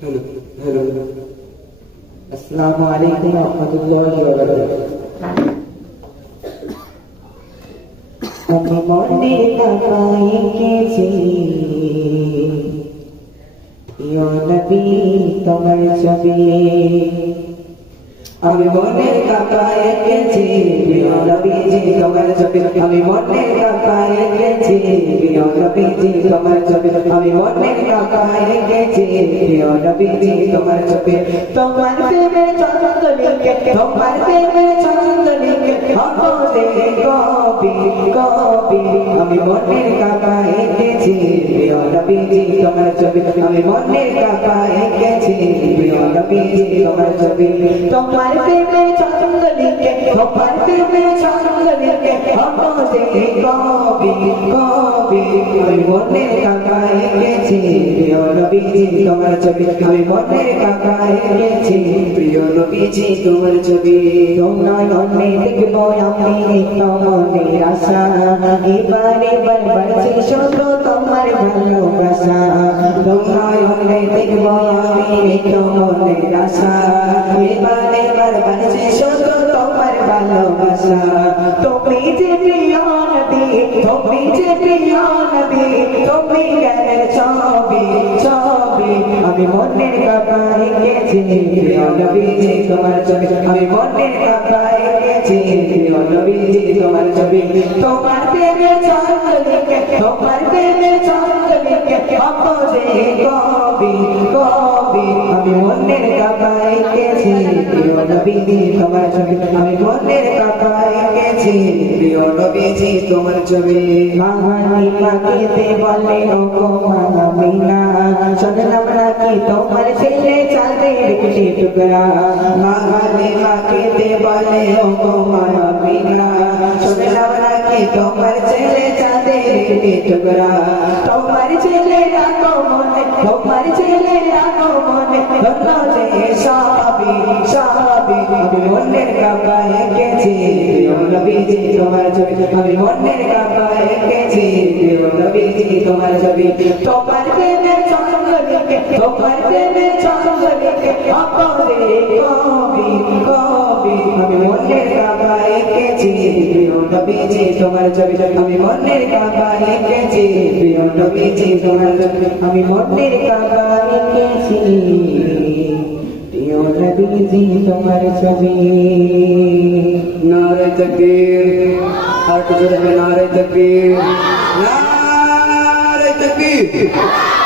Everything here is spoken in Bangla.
हेलो हेलो अस्सलाम वालेकुम रहमतुल्लाहि व बरकातुहू। हम मोने का पाएंगे जी यो नबी तुम्हार छवि। আমি মনে কাঁপায় গেছি প্রিয় নবীজি তোমার ছবি। আমি মনে কাঁপায় গেছি প্রিয় নবীজি তোমার ছবি। আমি মনে কাঁপায় গেছি প্রিয় নবীজি তোমার ছবি। তোমার প্রেমে ছন্দ লিখে তোমার প্রেমে ছন্দ লিখে হতে কবি কবি। আমি মনে কাঁপায় গেছি প্রিয় নবীজি তোমার ছবি। আমি মনে কাঁপায় গেছি প্রিয় নবীজি তোমার ছবি। তোমার প্রেমে ছন্দ লিখে তোমার প্রেমে ছন্দ লিখে হতে কবি কবি। আমি মনে কাঁপায় গেছি প্রিয় নবীজি তোমার ছবি। আমি মনে কাঁপায় গেছি প্রিয় নবীজি তোমার ছবি। তোমার মনে দেখবো আমি তোমার আশা এবারে বারবারছি শুধু তোমার ভালোবাসা। তোমার মনে দেখবো আমি তোমার আশা এবারে বারবারছি শুধু তোমার ভালোবাসা। তুমি যে প্রিয় নবী তুমি যে প্রিয় নবী তুমি জ্ঞানের ছবি ছবি। আমি মনের কাঁপায় গেছি প্রিয় নবীজি তোমার ছবি। আমি মনের কাঁপায় গেছি প্রিয় নবীজি তোমার ছবি। তোমার প্রেমে ছন্দ লিখে তোমার প্রেমে ছন্দ লিখে হতে কবি কবি। আমি মনের কাঁপায় গেছি প্রিয় নবীজি তোমার ছবি। আমি মনের কাঁপায় গেছি প্রিয় নবীজি তোমার ছবি। মাহানি পাখিতে বলে ও মামিনা শুনলাম নাকি তোমার ছেলে চাঁদের একটি টুকরা। মাহানি পাখিতে বলে ও মামিনা শুনলাম নাকি তোমার ছেলে চাঁদের একটি টুকরা। তোমার ছেলে রাখো মনে তোমার ছেলে রাখো মনে ধন্য যে সাহাবী সাহাবী। আমি মনের কাঁপায় গেছি প্রিয় নবীজি তোমার ছবি। আমি মনের কাঁপায় গেছি প্রিয় নবীজি তোমার ছবি। তোমার প্রেমে ছন্দ লিখে তোমার প্রেমে ছন্দ লিখে হতে কবি কবি। আমি মনের কাঁপায় গেছি প্রিয় নবীজি তোমার ছবি। আমি মনের কাঁপায় গেছি প্রিয় নবীজি তোমার ছবি। আমি মনের কাঁপায় গেছি প্রিয় নবীজি তোমার ছবি। नारे तकबीर और कुछ नारे तकबीर नारे तकबीर।